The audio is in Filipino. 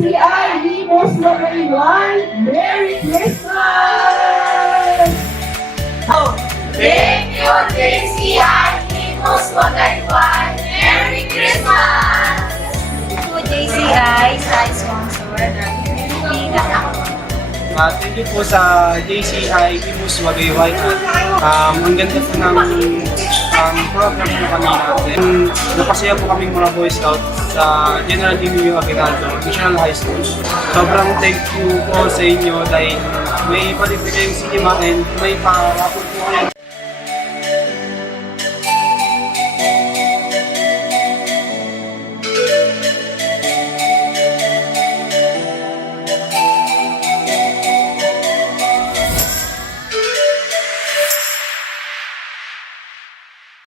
JCI Limos Magaywan, Merry Christmas! Thank you, JCI Limos Magaywan. Merry Christmas! To JCI sa sponsor. Thank you po sa JCI Imus Wagayway. Ang ganda po ng program po kanina. Napasaya po kaming mga Boy Scout sa General Emilio Aguinaldo National High School. Sobrang thank you po sa inyo dahil may palibre kayong cinema and may pa-raffle po kayo.